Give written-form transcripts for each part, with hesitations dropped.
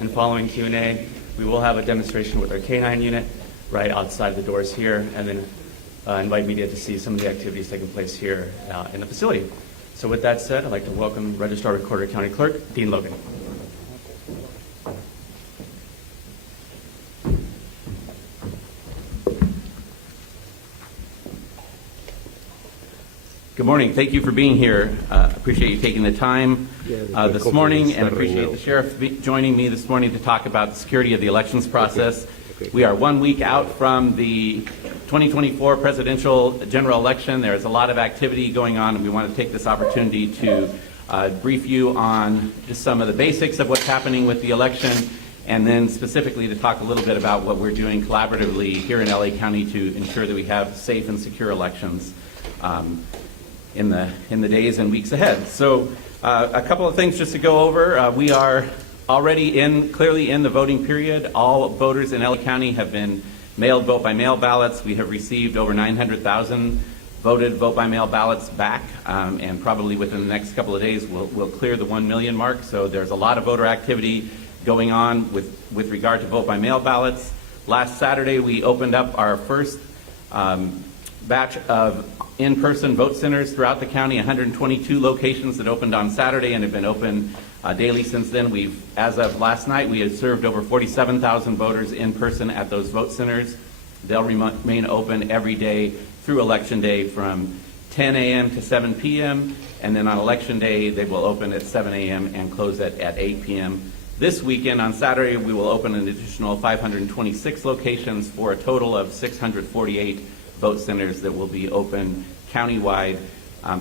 and following Q&A, we will have a demonstration with our K9 unit right outside the doors here, and then invite media to see some of the activities taking place here in the facility. So with that said, I'd like to welcome Registrar Recorder County Clerk Dean Logan. Good morning. Thank you for being here. Appreciate you taking the time this morning, and appreciate the sheriff joining me this morning to talk about the security of the elections process. We are 1 week out from the 2024 presidential general election. There's a lot of activity going on, and we want to take this opportunity to brief you on just some of the basics of what's happening with the election, and then specifically to talk a little bit about what we're doing collaboratively here in LA County to ensure that we have safe and secure elections in the days and weeks ahead. So a couple of things just to go over. We are already clearly in the voting period. All voters in LA County have been mailed vote-by-mail ballots. We have received over 900,000 voted vote-by-mail ballots back, and probably within the next couple of days we'll clear the 1 million mark. So there's a lot of voter activity going on with regard to vote-by-mail ballots. Last Saturday we opened up our first batch of in-person vote centers throughout the county, 122 locations that opened on Saturday and have been open daily since then. As of last night, we have served over 47,000 voters in person at those vote centers. They'll remain open every day through Election Day from 10 a.m. to 7 p.m. and then on Election Day they will open at 7 a.m. and close at 8 p.m. This weekend on Saturday we will open an additional 526 locations for a total of 648 vote centers that will be open countywide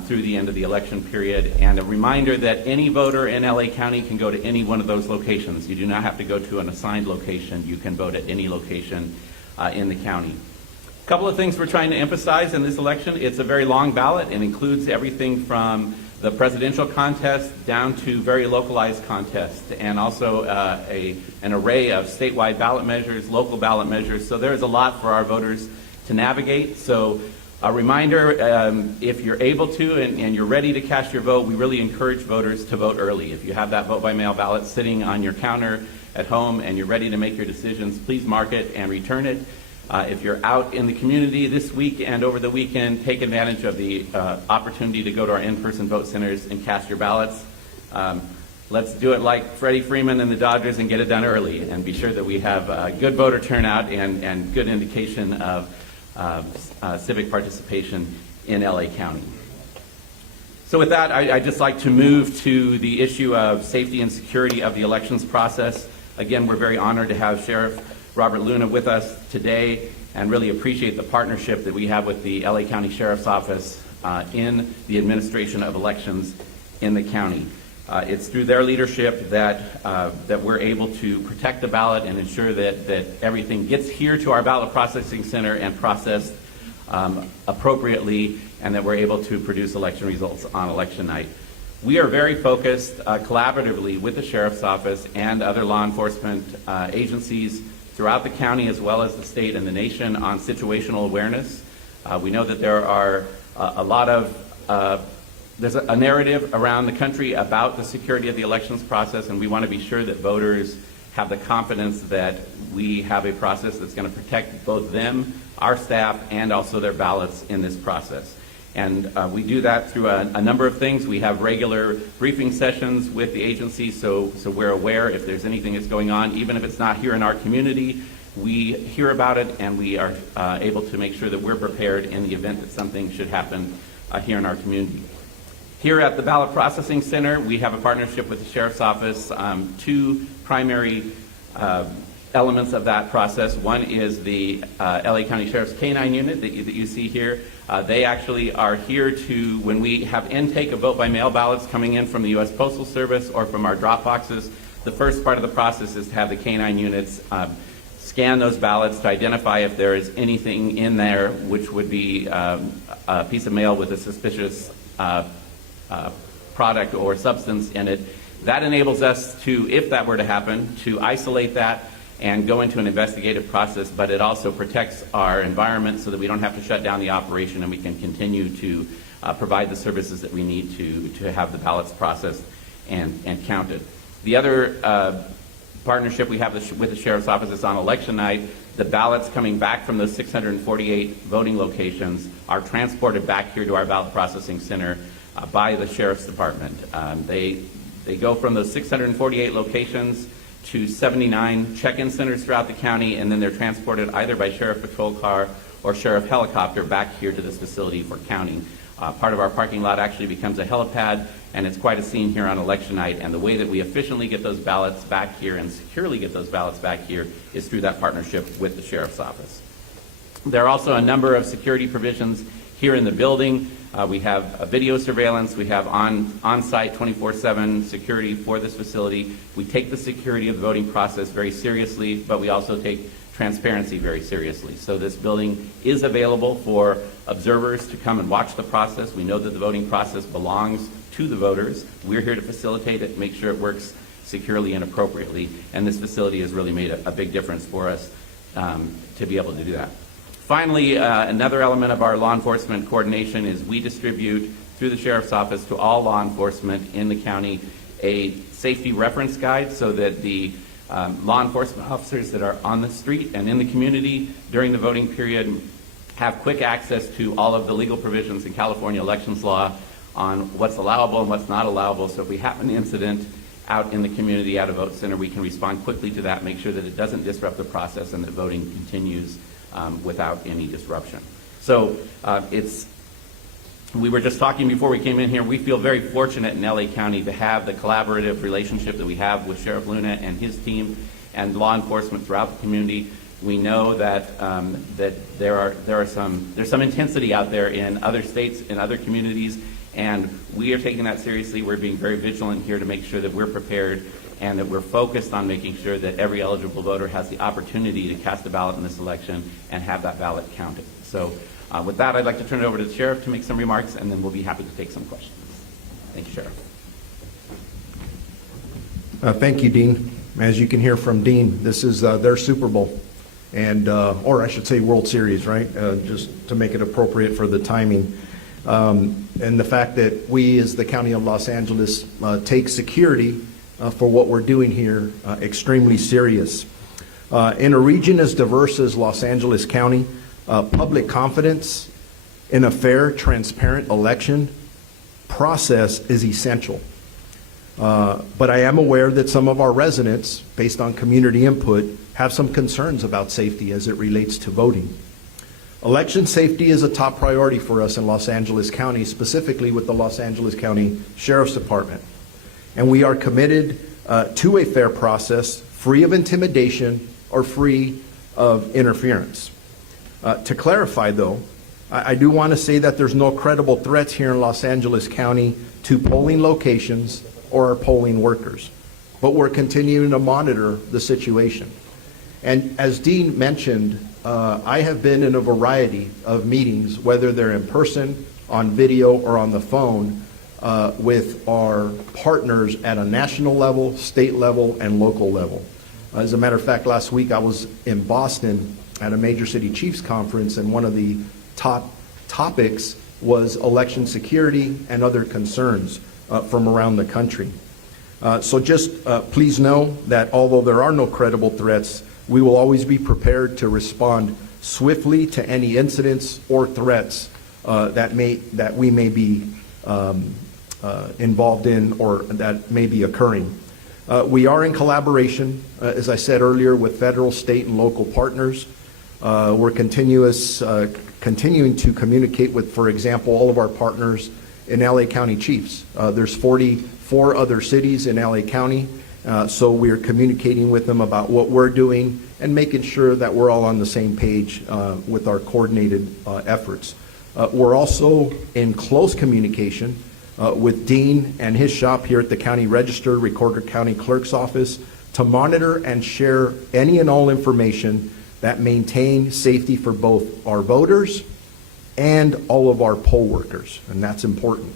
through the end of the election period. And a reminder that any voter in LA County can go to any one of those locations. You do not have to go to an assigned location. You can vote at any location in the county. A couple of things we're trying to emphasize in this election. It's a very long ballot and includes everything from the presidential contest down to very localized contests, and also an array of statewide ballot measures, local ballot measures. So there's a lot for our voters to navigate. So a reminder, if you're able to and you're ready to cast your vote, we really encourage voters to vote early. If you have that vote-by-mail ballot sitting on your counter at home and you're ready to make your decisions, please mark it and return it. If you're out in the community this week and over the weekend, take advantage of the opportunity to go to our in-person vote centers and cast your ballots. Let's do it like Freddie Freeman and the Dodgers and get it done early, and be sure that we have good voter turnout and good indication of civic participation in LA County. So with that, I'd just like to move to the issue of safety and security of the elections process. Again, we're very honored to have Sheriff Robert Luna with us today, and really appreciate the partnership that we have with the LA County Sheriff's Office in the administration of elections in the county. It's through their leadership that we're able to protect the ballot and ensure that everything gets here to our ballot processing center and processed appropriately, and that we're able to produce election results on election night. We are very focused collaboratively with the Sheriff's Office and other law enforcement agencies throughout the county, as well as the state and the nation, on situational awareness. We know that there are there's a narrative around the country about the security of the elections process, and we want to be sure that voters have the confidence that we have a process that's going to protect both them, our staff, and also their ballots in this process. And we do that through a number of things. We have regular briefing sessions with the agency, so we're aware if there's anything that's going on, even if it's not here in our community. We hear about it, and we are able to make sure that we're prepared in the event that something should happen here in our community. Here at the Ballot Processing Center, we have a partnership with the Sheriff's Office. Two primary elements of that process. One is the LA County Sheriff's K9 unit that you see here. They actually are here to, when we have intake of vote-by-mail ballots coming in from the U.S. Postal Service or from our dropboxes, the first part of the process is to have the K9 units scan those ballots to identify if there is anything in there which would be a piece of mail with a suspicious product or substance in it. That enables us to, if that were to happen, to isolate that and go into an investigative process, but it also protects our environment so that we don't have to shut down the operation, and we can continue to provide the services that we need to have the ballots processed and counted. The other partnership we have with the Sheriff's Office is on election night, the ballots coming back from those 648 voting locations are transported back here to our ballot processing center by the Sheriff's Department. They go from those 648 locations to 79 check-in centers throughout the county, and then they're transported either by Sheriff Patrol Car or Sheriff Helicopter back here to this facility for counting. Part of our parking lot actually becomes a helipad, and it's quite a scene here on election night, and the way that we efficiently get those ballots back here and securely get those ballots back here is through that partnership with the Sheriff's Office. There are also a number of security provisions here in the building. We have a video surveillance. We have on-site 24/7 security for this facility. We take the security of the voting process very seriously, but we also take transparency very seriously. So this building is available for observers to come and watch the process. We know that the voting process belongs to the voters. We're here to facilitate it, make sure it works securely and appropriately, and this facility has really made a big difference for us to be able to do that. Finally, another element of our law enforcement coordination is we distribute through the Sheriff's Office to all law enforcement in the county a safety reference guide so that the law enforcement officers that are on the street and in the community during the voting period have quick access to all of the legal provisions in California elections law on what's allowable and what's not allowable. So if we have an incident out in the community at a vote center, we can respond quickly to that, make sure that it doesn't disrupt the process and that voting continues without any disruption. So we were just talking before we came in here, we feel very fortunate in LA County to have the collaborative relationship that we have with Sheriff Luna and his team and law enforcement throughout the community. We know that there's some intensity out there in other states, in other communities, and we are taking that seriously. We're being very vigilant here to make sure that we're prepared and that we're focused on making sure that every eligible voter has the opportunity to cast a ballot in this election and have that ballot counted. So with that, I'd like to turn it over to the Sheriff to make some remarks, and then we'll be happy to take some questions. Thank you, Sheriff. Thank you, Dean. As you can hear from Dean, this is their Super Bowl, and or I should say World Series, right? Just to make it appropriate for the timing. And the fact that we, as the County of Los Angeles, take security for what we're doing here extremely serious. In a region as diverse as Los Angeles County, public confidence in a fair, transparent election process is essential. But I am aware that some of our residents, based on community input, have some concerns about safety as it relates to voting. Election safety is a top priority for us in Los Angeles County, specifically with the Los Angeles County Sheriff's Department. And we are committed to a fair process, free of intimidation or free of interference. To clarify, though, I do want to say that there's no credible threats here in Los Angeles County to polling locations or our polling workers, but we're continuing to monitor the situation. And as Dean mentioned, I have been in a variety of meetings, whether they're in person, on video, or on the phone, with our partners at a national level, state level, and local level. As a matter of fact, last week I was in Boston at a Major City Chiefs conference, and one of the top topics was election security and other concerns from around the country. So just please know that although there are no credible threats, we will always be prepared to respond swiftly to any incidents or threats that we may be involved in or that may be occurring. We are in collaboration, as I said earlier, with federal, state, and local partners. We're continuing to communicate with, for example, all of our partners in LA County Chiefs. There's 44 other cities in LA County, so we're communicating with them about what we're doing and making sure that we're all on the same page with our coordinated efforts. We're also in close communication with Dean and his shop here at the County Register, Recorder County Clerk's Office, to monitor and share any and all information that maintain safety for both our voters and all of our poll workers, and that's important.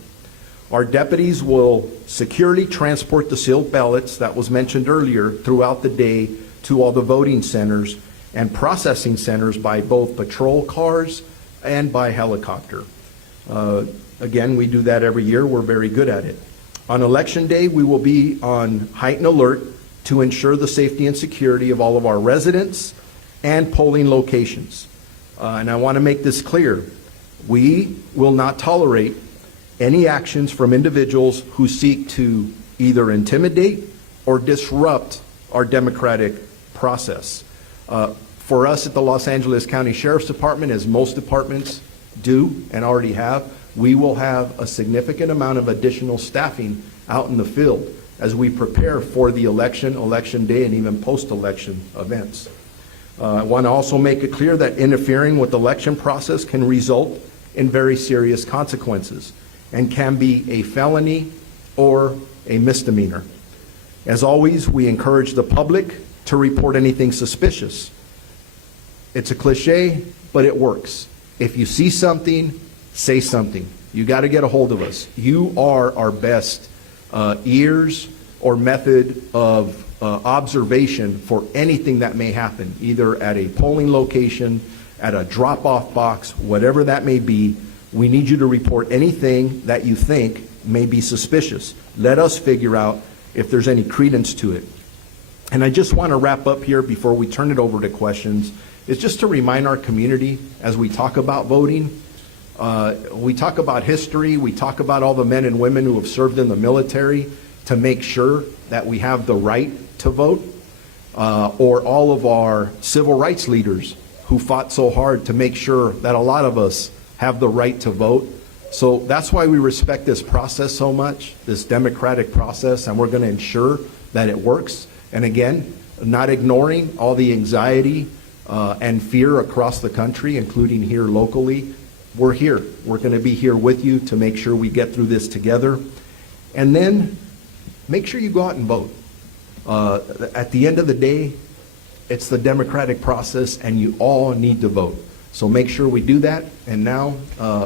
Our deputies will securely transport the sealed ballots that was mentioned earlier throughout the day to all the voting centers and processing centers by both patrol cars and by helicopter. Again, we do that every year. We're very good at it. On Election Day, we will be on heightened alert to ensure the safety and security of all of our residents and polling locations. And I want to make this clear. We will not tolerate any actions from individuals who seek to either intimidate or disrupt our democratic process. For us at the Los Angeles County Sheriff's Department, as most departments do and already have, we will have a significant amount of additional staffing out in the field as we prepare for the election day, and even post-election events. I want to also make it clear that interfering with the election process can result in very serious consequences and can be a felony or a misdemeanor. As always, we encourage the public to report anything suspicious. It's a cliche, but it works. If you see something, say something. You got to get a hold of us. You are our best ears or method of observation for anything that may happen, either at a polling location, at a drop-off box, whatever that may be. We need you to report anything that you think may be suspicious. Let us figure out if there's any credence to it. And I just want to wrap up here before we turn it over to questions, is just to remind our community as we talk about voting. We talk about history, we talk about all the men and women who have served in the military to make sure that we have the right to vote, or all of our civil rights leaders who fought so hard to make sure that a lot of us have the right to vote. So that's why we respect this process so much, this democratic process, and we're going to ensure that it works. And again, not ignoring all the anxiety and fear across the country, including here locally. We're here. We're going to be here with you to make sure we get through this together. And then make sure you go out and vote. At the end of the day, it's the democratic process, and you all need to vote. So make sure we do that. And now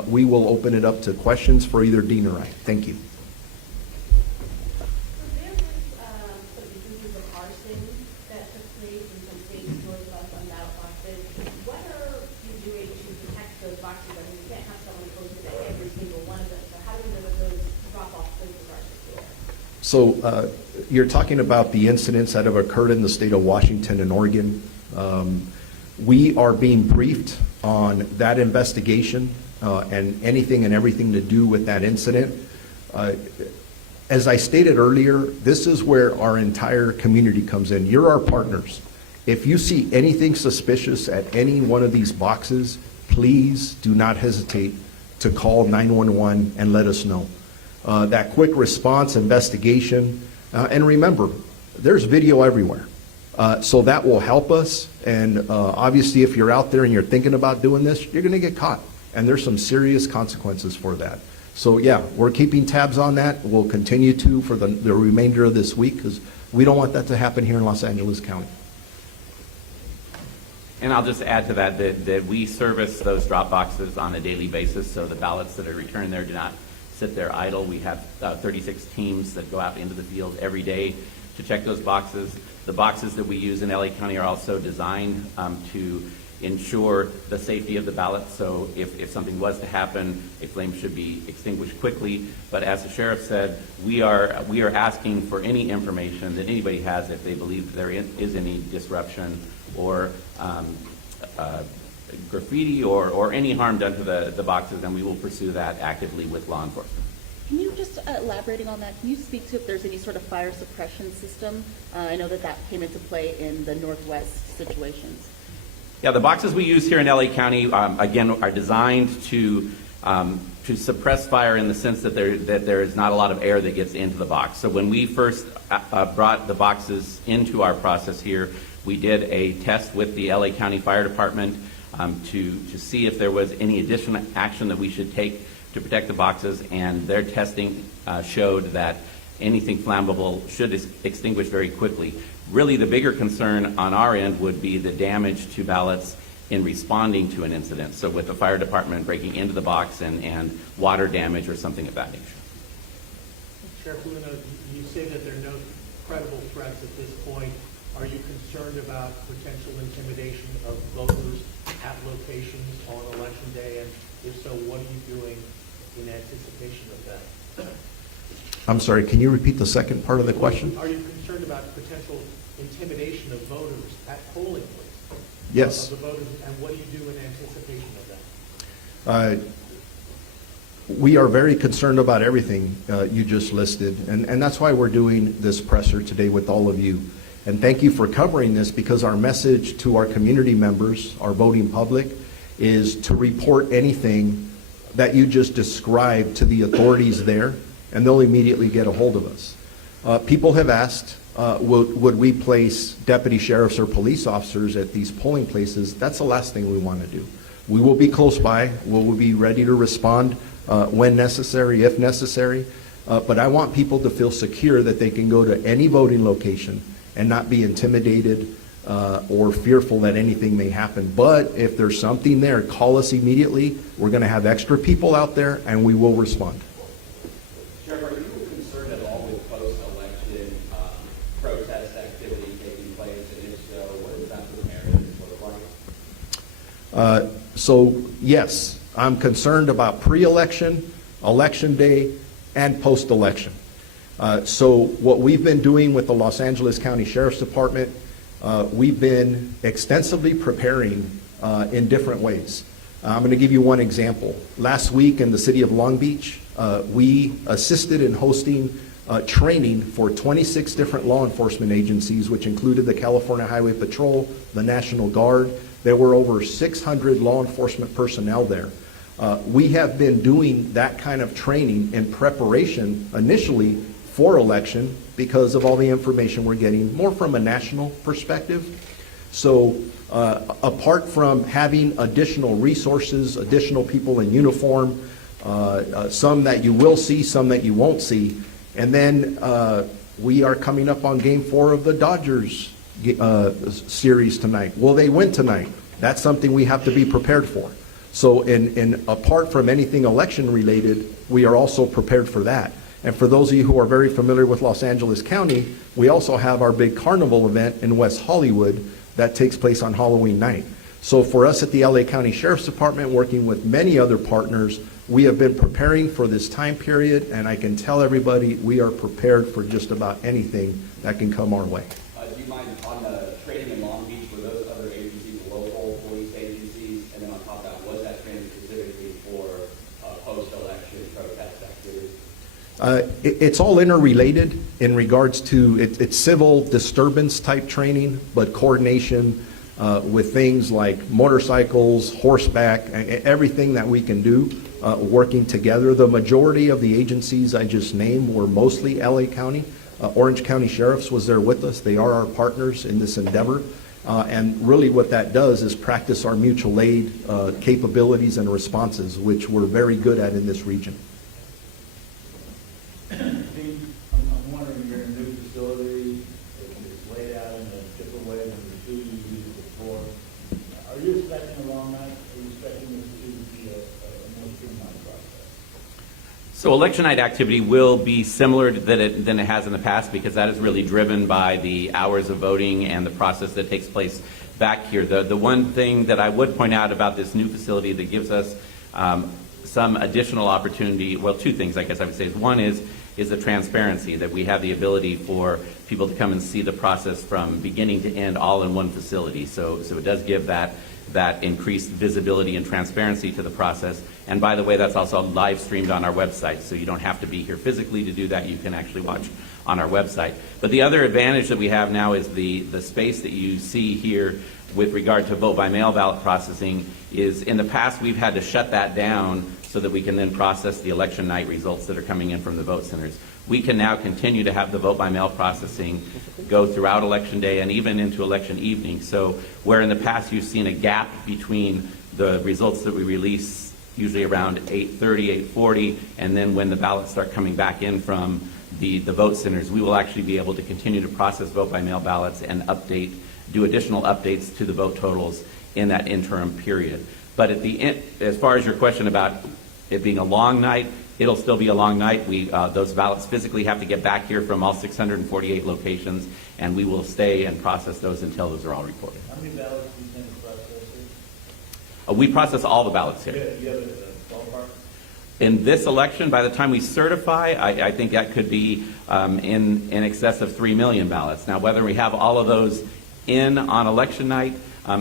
we will open it up to questions for either Dean or I. Thank you. So you're talking about the incidents that have occurred in the state of Washington and Oregon. We are being briefed on that investigation and anything and everything to do with that incident. As I stated earlier, this is where our entire community comes in. You're our partners. If you see anything suspicious at any one of these boxes, please do not hesitate to call 911 and let us know. That quick response investigation, and remember, there's video everywhere. So that will help us, and obviously if you're out there and you're thinking about doing this, you're going to get caught, and there's some serious consequences for that. So yeah, we're keeping tabs on that. We'll continue to for the remainder of this week, because we don't want that to happen here in Los Angeles County. And I'll just add to that we service those drop boxes on a daily basis, so the ballots that are returned there do not sit there idle. We have 36 teams that go out into the field every day to check those boxes. The boxes that we use in LA County are also designed to ensure the safety of the ballot. So if something was to happen, a flame should be extinguished quickly. But as the sheriff said, we are asking for any information that anybody has if they believe there is any disruption or graffiti or any harm done to the boxes, and we will pursue that actively with law enforcement. Can you just elaborating on that? Can you speak to if there's any sort of fire suppression system? I know that came into play in the Northwest situations. Yeah, the boxes we use here in LA County, again, are designed to suppress fire in the sense that there is not a lot of air that gets into the box. So when we first brought the boxes into our process here, we did a test with the LA County Fire Department to see if there was any additional action that we should take to protect the boxes, and their testing showed that anything flammable should extinguish very quickly. Really, the bigger concern on our end would be the damage to ballots in responding to an incident. So with the fire department breaking into the box and water damage or something of that nature. Sheriff Luna, you say that there are no credible threats at this point. Are you concerned about potential intimidation of voters at locations on Election Day? And if so, what are you doing in anticipation of that? I'm sorry, can you repeat the second part of the question? Are you concerned about potential intimidation of voters at polling places? Yes. Of the voters, and what do you do in anticipation of that? We are very concerned about everything you just listed, and that's why we're doing this presser today with all of you. And thank you for covering this, because our message to our community members, our voting public, is to report anything that you just described to the authorities there, and they'll immediately get a hold of us. People have asked, would we place deputy sheriffs or police officers at these polling places? That's the last thing we want to do. We will be close by. We will be ready to respond when necessary, if necessary. But I want people to feel secure that they can go to any voting location and not be intimidated or fearful that anything may happen. But if there's something there, call us immediately. We're going to have extra people out there, and we will respond. Sheriff, are you concerned at all with post-election protest activity taking place? And if so, what does that preparedness look like? So yes, I'm concerned about pre-election, election day, and post-election. So what we've been doing with the Los Angeles County Sheriff's Department, we've been extensively preparing in different ways. I'm going to give you one example. Last week in the city of Long Beach, we assisted in hosting training for 26 different law enforcement agencies, which included the California Highway Patrol, the National Guard. There were over 600 law enforcement personnel there. We have been doing that kind of training in preparation initially for election because of all the information we're getting, more from a national perspective. So apart from having additional resources, additional people in uniform, some that you will see, some that you won't see, and then we are coming up on Game 4 of the Dodgers series tonight. Will they win tonight? That's something we have to be prepared for. So in apart from anything election related, we are also prepared for that. And for those of you who are very familiar with Los Angeles County, we also have our big carnival event in West Hollywood that takes place on Halloween night. So for us at the LA County Sheriff's Department, working with many other partners, we have been preparing for this time period, and I can tell everybody we are prepared for just about anything that can come our way. Do you mind, on the training in Long Beach, were those other agencies local police agencies? And then on top of that, was that training specifically for post-election protest activity? It's all interrelated in regards to, it's civil disturbance type training, but coordination with things like motorcycles, horseback, everything that we can do, working together. The majority of the agencies I just named were mostly LA County. Orange County Sheriffs was there with us. They are our partners in this endeavor. And really what that does is practice our mutual aid capabilities and responses, which we're very good at in this region. Dean, I'm wondering, you're in a new facility, it's laid out in a different way than the two you used before. Are you expecting a long night? Are you expecting this to be a more streamlined process? So election night activity will be similar than it has in the past, because that is really driven by the hours of voting and the process that takes place back here. The one thing that I would point out about this new facility that gives us some additional opportunity, well, two things I guess I would say. One is the transparency, that we have the ability for people to come and see the process from beginning to end all in one facility. So it does give that increased visibility and transparency to the process. And by the way, that's also live streamed on our website, so you don't have to be here physically to do that. You can actually watch on our website. But the other advantage that we have now is the space that you see here with regard to vote by mail ballot processing is, in the past we've had to shut that down so that we can then process the election night results that are coming in from the vote centers. We can now continue to have the vote by mail processing go throughout election day and even into election evening. So where in the past you've seen a gap between the results that we release usually around 8:30, 8:40, and then when the ballots start coming back in from the vote centers, we will actually be able to continue to process vote by mail ballots and do additional updates to the vote totals in that interim period. But at the end, as far as your question about it being a long night, it'll still be a long night. Those ballots physically have to get back here from all 648 locations, and we will stay and process those until those are all reported. How many ballots do you tend to process here? We process all the ballots here. Do you have a ballpark? In this election, by the time we certify, I think that could be in excess of 3 million ballots. Now, whether we have all of those in on election night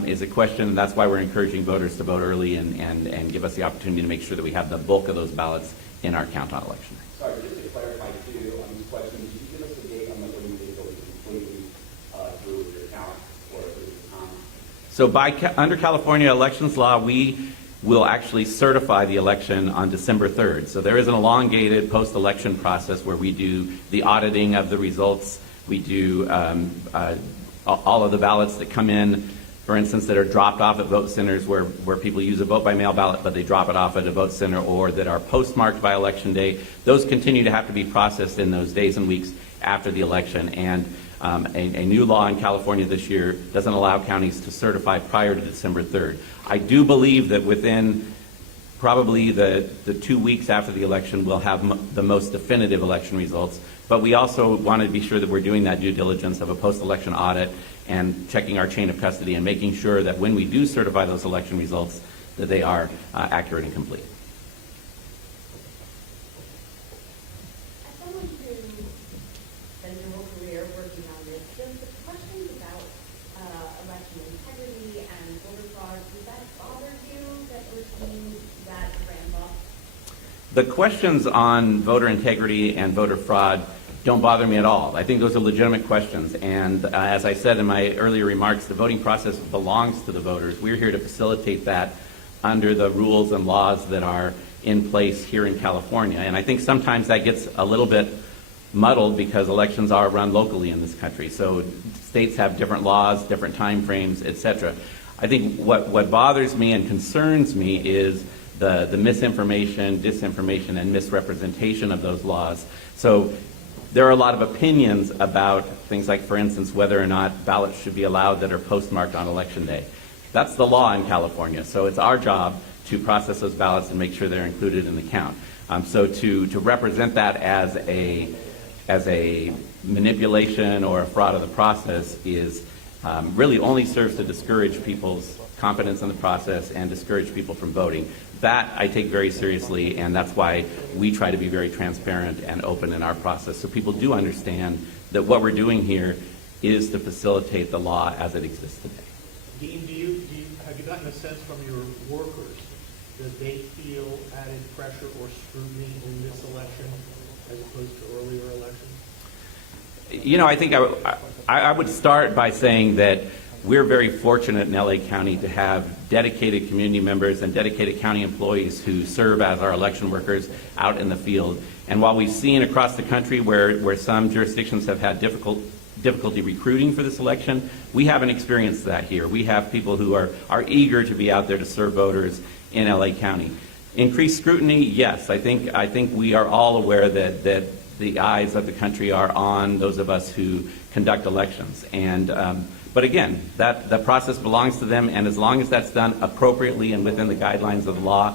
is a question, and that's why we're encouraging voters to vote early and give us the opportunity to make sure that we have the bulk of those ballots in our count on election night. Sorry, just to clarify too on these questions, can you give us a date on when you think it'll be completely through your count or through the time? So under California elections law, we will actually certify the election on December 3rd. So there is an elongated post-election process where we do the auditing of the results. We do all of the ballots that come in, for instance, that are dropped off at vote centers where people use a vote-by-mail ballot, but they drop it off at a vote center, or that are postmarked by Election Day. Those continue to have to be processed in those days and weeks after the election. And a new law in California this year doesn't allow counties to certify prior to December 3rd. I do believe that within probably the 2 weeks after the election, we'll have the most definitive election results. But we also want to be sure that we're doing that due diligence of a post-election audit and checking our chain of custody and making sure that when we do certify those election results, that they are accurate and complete. As someone who spent their whole career working on this, does the questions about election integrity and voter fraud, does that bother you that we're seeing that ramp up? The questions on voter integrity and voter fraud don't bother me at all. I think those are legitimate questions. And as I said in my earlier remarks, the voting process belongs to the voters. We're here to facilitate that under the rules and laws that are in place here in California. And I think sometimes that gets a little bit muddled because elections are run locally in this country. So states have different laws, different time frames, et cetera. I think what bothers me and concerns me is the misinformation, disinformation, and misrepresentation of those laws. So there are a lot of opinions about things like, for instance, whether or not ballots should be allowed that are postmarked on Election Day. That's the law in California, so it's our job to process those ballots and make sure they're included in the count. So to represent that as a manipulation or a fraud of the process is really only serves to discourage people's confidence in the process and discourage people from voting. That I take very seriously, and that's why we try to be very transparent and open in our process so people do understand that what we're doing here is to facilitate the law as it exists today. Dean, have you gotten a sense from your workers that they feel added pressure or scrutiny in this election as opposed to earlier elections? You know, I think I would start by saying that we're very fortunate in LA County to have dedicated community members and dedicated county employees who serve as our election workers out in the field. And while we've seen across the country where some jurisdictions have had difficulty recruiting for this election, we haven't experienced that here. We have people who are eager to be out there to serve voters in LA County. Increased scrutiny, yes. I think we are all aware that the eyes of the country are on those of us who conduct elections. But again, that process belongs to them, and as long as that's done appropriately and within the guidelines of the law,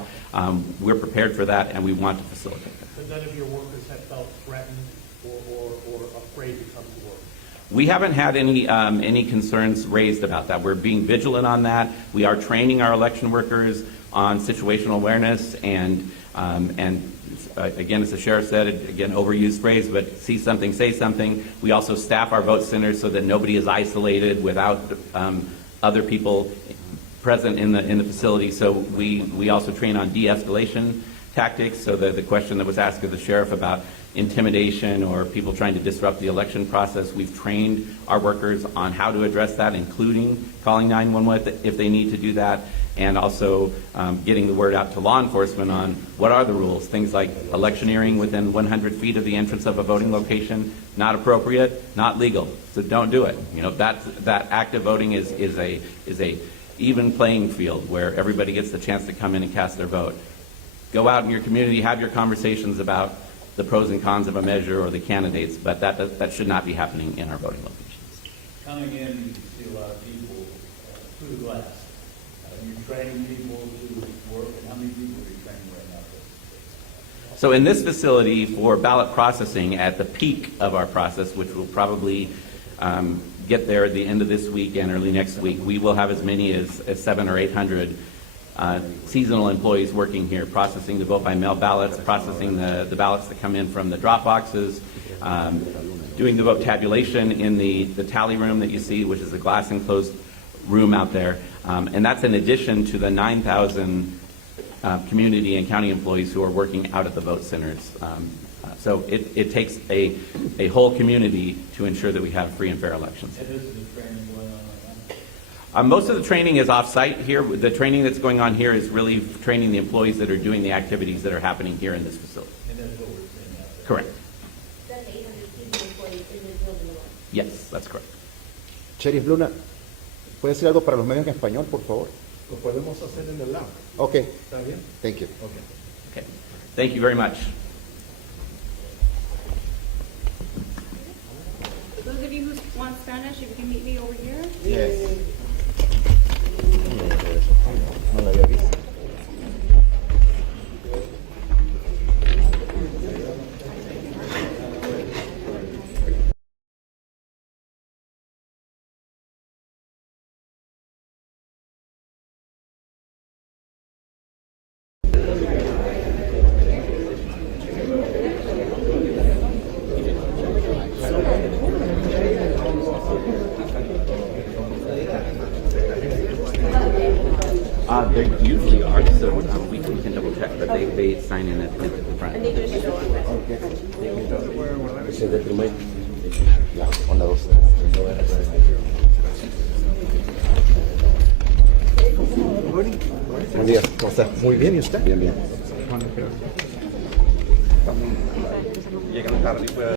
we're prepared for that, and we want to facilitate that. So none of your workers have felt threatened or afraid to come to work? We haven't had any concerns raised about that. We're being vigilant on that. We are training our election workers on situational awareness and again, as the sheriff said, again, overused phrase, but see something, say something. We also staff our vote centers so that nobody is isolated without other people present in the facility. So we also train on de-escalation tactics. So the question that was asked of the sheriff about intimidation or people trying to disrupt the election process, we've trained our workers on how to address that, including calling 911 if they need to do that, and also getting the word out to law enforcement on what are the rules. Things like electioneering within 100 feet of the entrance of a voting location, not appropriate, not legal. So don't do it. You know, that active voting is a even playing field where everybody gets the chance to come in and cast their vote. Go out in your community, have your conversations about the pros and cons of a measure or the candidates, but that should not be happening in our voting locations. Coming in, you can see a lot of people through the glass. You train people to work, and how many people are you training right now? So in this facility for ballot processing, at the peak of our process, which will probably get there at the end of this week and early next week, we will have as many as 700 or 800 seasonal employees working here, processing the vote by mail ballots, processing the ballots that come in from the dropboxes, doing the vote tabulation in the tally room that you see, which is a glass enclosed room out there. And that's in addition to the 9,000 community and county employees who are working out at the vote centers. So it takes a whole community to ensure that we have free and fair elections. And this is the training going on right now? Most of the training is off-site here. The training that's going on here is really training the employees that are doing the activities that are happening here in this facility. And that's what we're seeing out there? Correct. That's 800 seasonal employees in this building alone. Yes, that's correct. Sheriff Luna, ¿puede decir algo para los medios en español, por favor? Lo podemos hacer en el lab. Ok, ¿Está bien? thank you. Okay. Thank you very much. Those of you who want Spanish, if you can meet me over here. Yes. No lo había visto. There usually are, so we can double check, but they sign in at the front. And they just show up. Ese de primer. Ya, una, dos. Buen día, ¿cómo está? Muy bien, ¿y usted? Bien, bien.